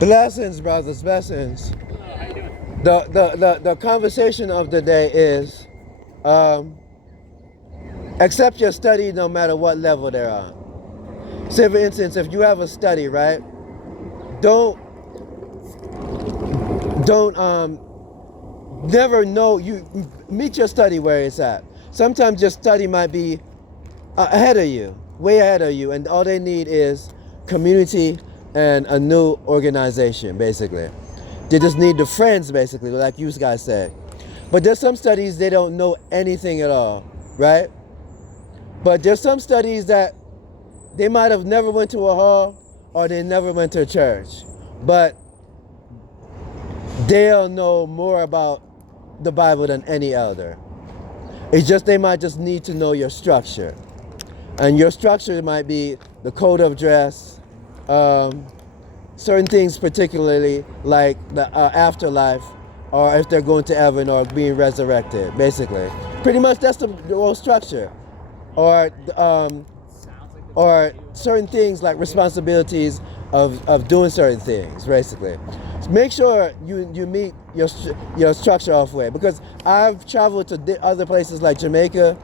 Blessings, brothers, blessings. How you doing? The conversation of the day is um, accept your study no matter what level they're on. Say, for instance, if you have a study, right? Don't don't never know you meet your study where it's at. Sometimes your study might be ahead of you, way ahead of you, and all they need is community and a new organization, basically. They just need the friends, basically, like you guys said. But there's some studies they don't know anything at all, right? But there's some studies that they might have never went to a hall or they never went to a church, but they'll know more about the Bible than any elder. It's just they might just need to know your structure. And your structure might be the code of dress, certain things particularly like the afterlife, or if they're going to heaven or being resurrected, basically. Pretty much that's the whole structure. Or certain things like responsibilities of doing certain things, basically. So make sure you meet your structure halfway, because I've traveled to other places like Jamaica,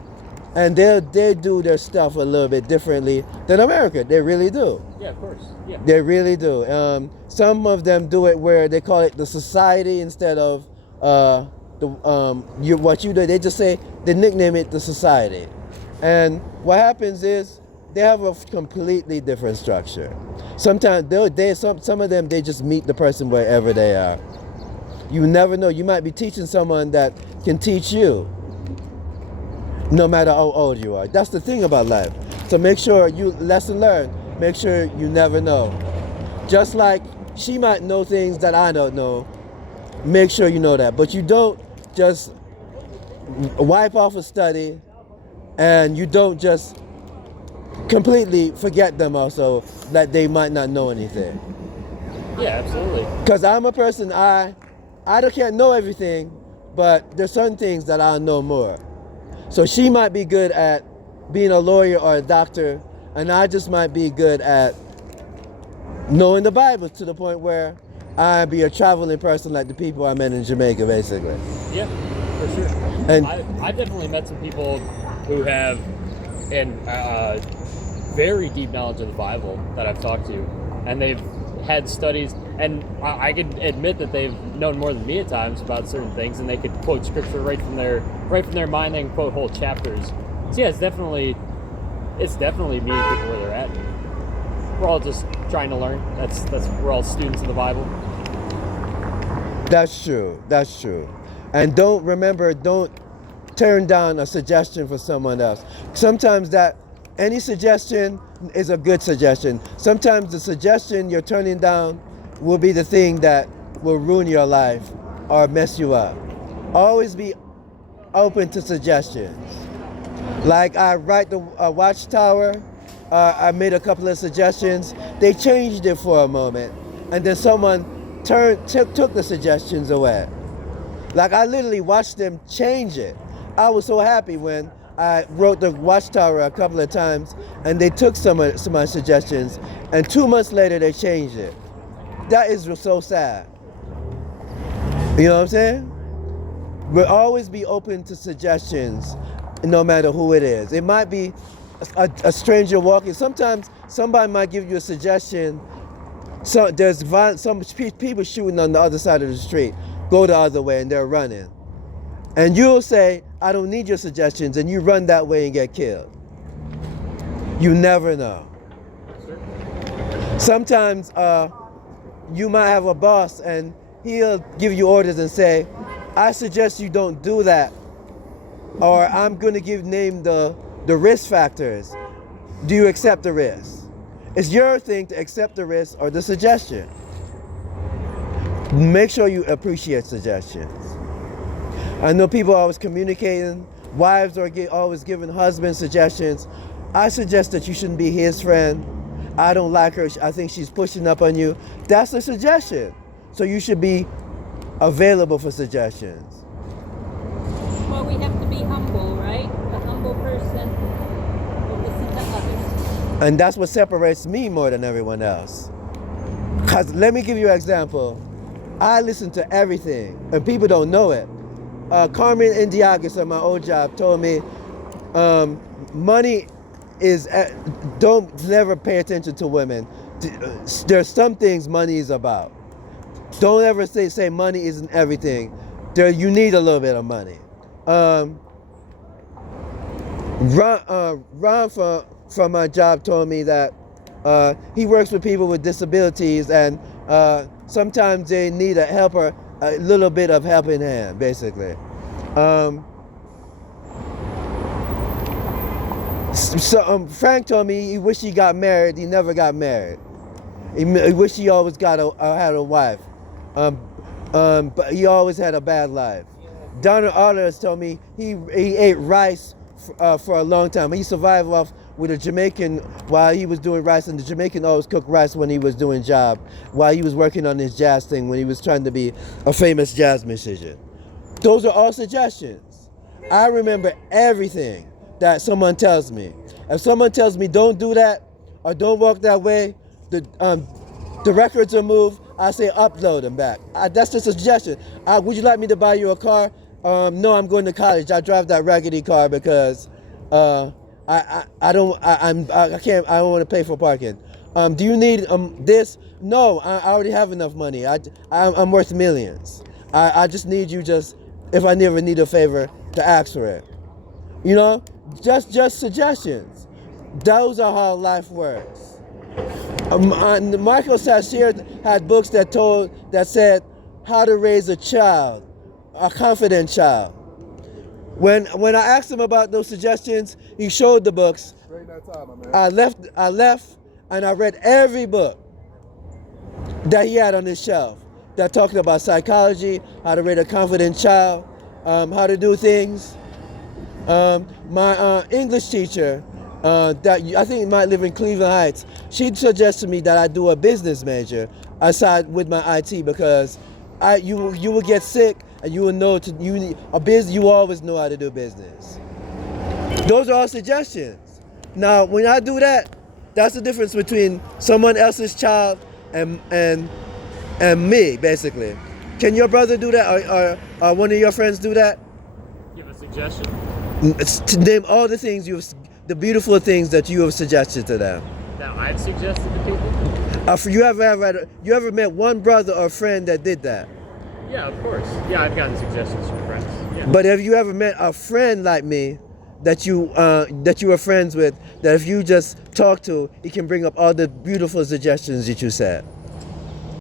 and they do their stuff a little bit differently than America. They really do. Yeah, of course. Yeah. They really do. Some of them do it where they call it the society instead of what you do. They just say they nickname it the society, and what happens is they have a completely different structure. Sometimes some of them they just meet the person wherever they are. You never know. You might be teaching someone that can teach you, no matter how old you are. That's the thing about life. So make sure you lesson learned. Make sure you never know. Just like she might know things that I don't know. Make sure you know that. But you don't just wipe off a study, and you don't just completely forget them also that they might not know anything. Yeah, absolutely. Because I'm a person, I can't know everything, but there's certain things that I'll know more. So she might be good at being a lawyer or a doctor, and I just might be good at knowing the Bible to the point where I'd be a traveling person like the people I met in Jamaica, basically. Yeah, for sure. And I've definitely met some people who have very deep knowledge of the Bible that I've talked to, and they've had studies, and I can admit that they've known more than me at times about certain things, and they could quote scripture right from their mind. They can quote whole chapters. So yeah, it's definitely meeting people where they're at. We're all just trying to learn. We're all students of the Bible. That's true. And don't turn down a suggestion for someone else. Sometimes any suggestion is a good suggestion. Sometimes the suggestion you're turning down will be the thing that will ruin your life or mess you up. Always be open to suggestions. Like I write the Watchtower, I made a couple of suggestions. They changed it for a moment, and then someone took the suggestions away. Like I literally watched them change it. I was so happy when I wrote the Watchtower a couple of times, and they took some of my suggestions, and 2 months later they changed it. That is so sad. You know what I'm saying? We'll always be open to suggestions, no matter who it is. It might be a stranger walking. Sometimes somebody might give you a suggestion. So there's some people shooting on the other side of the street. Go the other way, and they're running. And you'll say, I don't need your suggestions, and you run that way and get killed. You never know. Sometimes you might have a boss, and he'll give you orders and say, I suggest you don't do that, or I'm going to name the risk factors. Do you accept the risk? It's your thing to accept the risk or the suggestion. Make sure you appreciate suggestions. I know people are always communicating. Wives are always giving husbands suggestions. I suggest that you shouldn't be his friend. I don't like her. I think she's pushing up on you. That's a suggestion. So you should be available for suggestions. Well, we have to be humble, right? A humble person will listen to others. And that's what separates me more than everyone else. Cause let me give you an example. I listen to everything, and people don't know it. Carmen Indiagas at my old job told me, money is don't never pay attention to women. There's some things money is about. Don't ever say money isn't everything. You need a little bit of money. Ron from my job told me that he works with people with disabilities, and sometimes they need a helper, a little bit of helping hand, basically. Frank told me he wished he got married. He never got married. He wished he always had a wife, but he always had a bad life. Donald Arthurs told me he ate rice for a long time. He survived off with a Jamaican while he was doing rice, and the Jamaican always cooked rice when he was doing job, while he was working on his jazz thing, when he was trying to be a famous jazz musician. Those are all suggestions. I remember everything that someone tells me. If someone tells me don't do that or don't walk that way, the records are moved, I say upload them back. That's just a suggestion. Would you like me to buy you a car? No, I'm going to college. I drive that raggedy car because I don't want to pay for parking. Do you need this? No, I already have enough money. I'm worth millions. I just need you if I never need a favor to ask for it. You know, just suggestions. Those are how life works. Michael Sasheer had books that said how to raise a child, a confident child. When I asked him about those suggestions, he showed the books. I left and I read every book that he had on his shelf that talked about psychology, how to raise a confident child, how to do things. My English teacher, that I think might live in Cleveland Heights, she suggested me that I do a business major aside with my IT, because you will get sick and you will know you always know how to do business. Those are all suggestions. Now, when I do that, that's the difference between someone else's child and me, basically. Can your brother do that, or one of your friends do that? Give a suggestion. To name all the things the beautiful things that you have suggested to them. That I've suggested to people? You ever met one brother or friend that did that? Yeah, of course. Yeah, I've gotten suggestions from friends. Yeah. But have you ever met a friend like me that you were friends with, that if you just talk to, he can bring up all the beautiful suggestions that you said?